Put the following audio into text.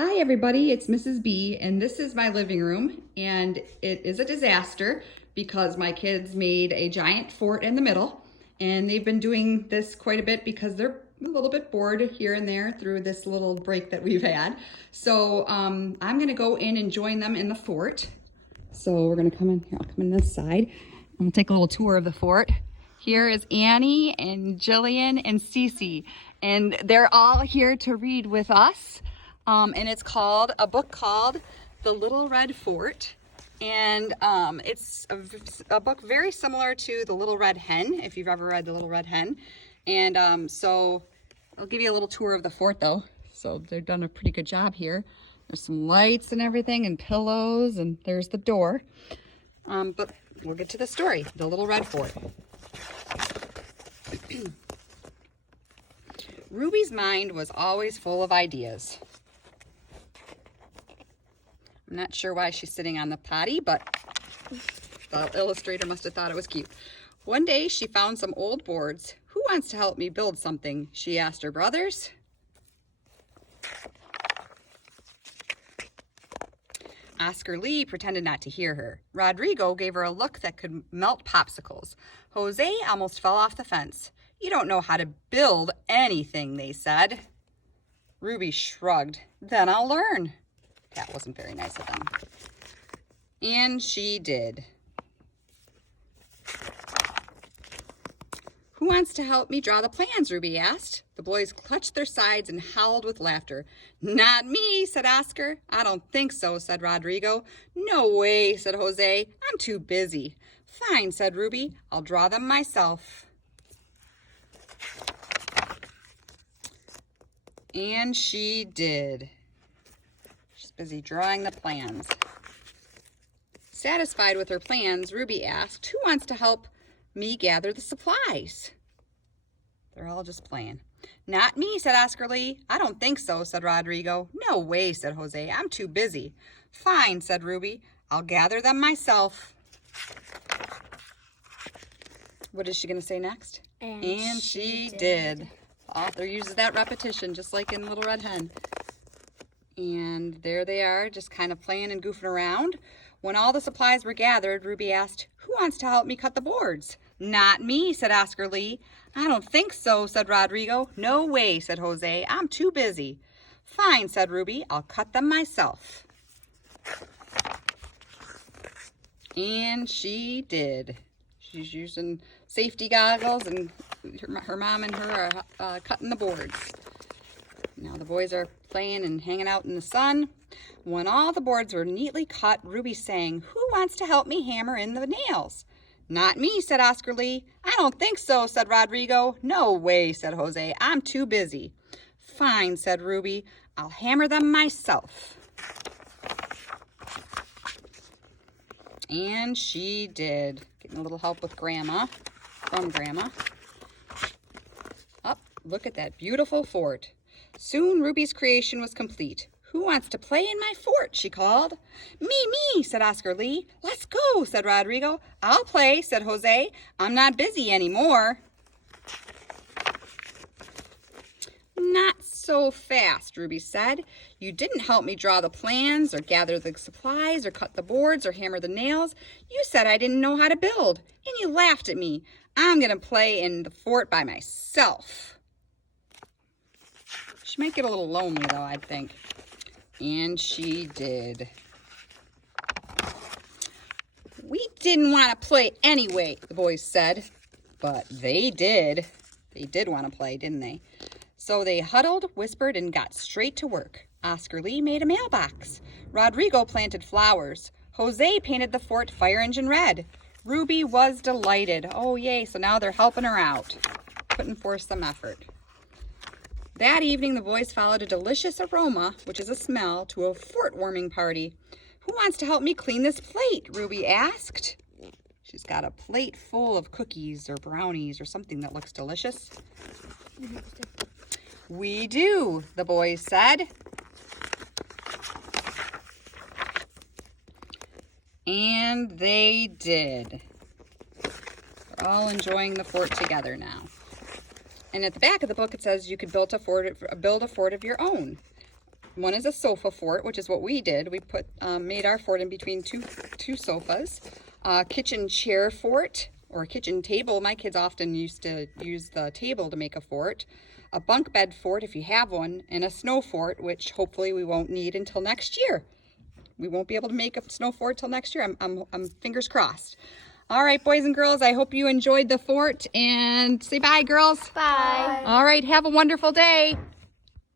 Hi everybody, it's Mrs. B and this is my living room, and it is a disaster because my kids made a giant fort in the middle, and they've been doing this quite a bit because they're a little bit bored here and there through this little break that we've had. So I'm gonna go in and join them in the fort. So we're gonna come in here, I'll come in this side and we'll take a little tour of the fort. Here is Annie and Jillian and Cece, and they're all here to read with us. And it's called a book called The Little Red Fort, and it's a book very similar to The Little Red Hen, if you've ever read The Little Red Hen. And so I'll give you a little tour of the fort though. So they've done a pretty good job here. There's some lights and everything and pillows, and there's the door. But we'll get to the story, The Little Red Fort. Ruby's mind was always full of ideas. I'm not sure why she's sitting on the potty, but the illustrator must have thought it was cute. One day she found some old boards. Who wants to help me build something? She asked her brothers. Oscar Lee pretended not to hear her. Rodrigo gave her a look that could melt popsicles. Jose almost fell off the fence. You don't know how to build anything, they said. Ruby shrugged. Then I'll learn. That wasn't very nice of them. And she did. Who wants to help me draw the plans? Ruby asked. The boys clutched their sides and howled with laughter. Not me, said Oscar. I don't think so, said Rodrigo. No way, said Jose. I'm too busy. Fine, said Ruby. I'll draw them myself. And she did. She's busy drawing the plans. Satisfied with her plans, Ruby asked, who wants to help me gather the supplies? They're all just playing. Not me, said Oscar Lee. I don't think so, said Rodrigo. No way, said Jose. I'm too busy. Fine, said Ruby. I'll gather them myself. What is she going to say next? And she did. The author uses that repetition just like in Little Red Hen. And there they are, just kind of playing and goofing around. When all the supplies were gathered, Ruby asked, who wants to help me cut the boards? Not me, said Oscar Lee. I don't think so, said Rodrigo. No way, said Jose. I'm too busy. Fine, said Ruby. I'll cut them myself. And she did. She's using safety goggles, and her mom and her are cutting the boards. Now the boys are playing and hanging out in the sun. When all the boards were neatly cut, Ruby sang, who wants to help me hammer in the nails? Not me, said Oscar Lee. I don't think so, said Rodrigo. No way, said Jose. I'm too busy. Fine, said Ruby. I'll hammer them myself. And she did. Getting a little help with Grandma, from Grandma. Up, look at that beautiful fort. Soon Ruby's creation was complete. Who wants to play in my fort? She called. Me, said Oscar Lee. Let's go, said Rodrigo. I'll play, said Jose. I'm not busy anymore. Not so fast, Ruby said. You didn't help me draw the plans or gather the supplies or cut the boards or hammer the nails. You said I didn't know how to build, and you laughed at me. I'm going to play in the fort by myself. She might get a little lonely, though, I think. And she did. We didn't want to play anyway, the boys said. But they did. They did want to play, didn't they? So they huddled, whispered, and got straight to work. Oscar Lee made a mailbox. Rodrigo planted flowers. Jose painted the fort fire engine red. Ruby was delighted. Oh, yay. So now they're helping her out, putting forth some effort. That evening, the boys followed a delicious aroma, which is a smell, to a fort warming party. Who wants to help me clean this plate? Ruby asked. She's got a plate full of cookies or brownies or something that looks delicious. We do, the boys said. And they did. They're all enjoying the fort together now. And at the back of the book, it says you could build a fort of your own. One is a sofa fort, which is what we did. We made our fort in between two sofas. Kitchen chair fort, or kitchen table. My kids often used to use the table to make a fort. A bunk bed fort, if you have one, and a snow fort, which hopefully we won't need until next year. We won't be able to make a snow fort till next year. I'm fingers crossed. All right, boys and girls, I hope you enjoyed the fort, and say bye, girls. Bye. All right, have a wonderful day.